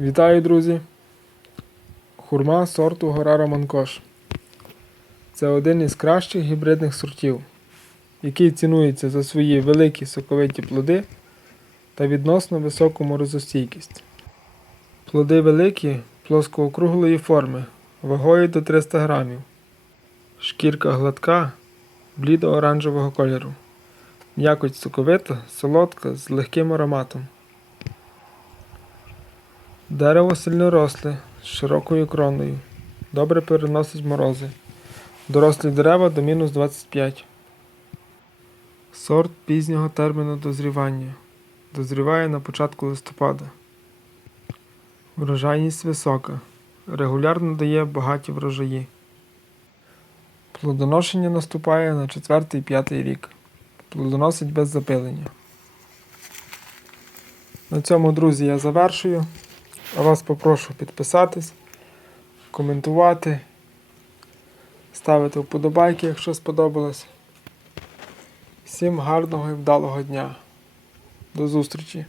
Вітаю, друзі! Хурма сорту Гора Романкош. Це один із кращих гібридних сортів, який цінується за свої великі соковиті плоди та відносно високу морозостійкість. Плоди великі, плоскоокруглої форми, вагою до 300 грамів. Шкірка гладка, блідо-оранжевого кольору. М'якоть соковита, солодка, з легким ароматом. Дерево сильноросле, з широкою кроною. Добре переносить морози. Дорослі дерева до мінус 25. Сорт пізнього терміну дозрівання. Дозріває на початку листопада. Врожайність висока. Регулярно дає багаті врожаї. Плодоношення наступає на 4-5 рік. Плодоносить без запилення. На цьому, друзі, я завершую. Вас попрошу підписатись, коментувати, ставити вподобайки, якщо сподобалось. Всім гарного і вдалого дня. До зустрічі!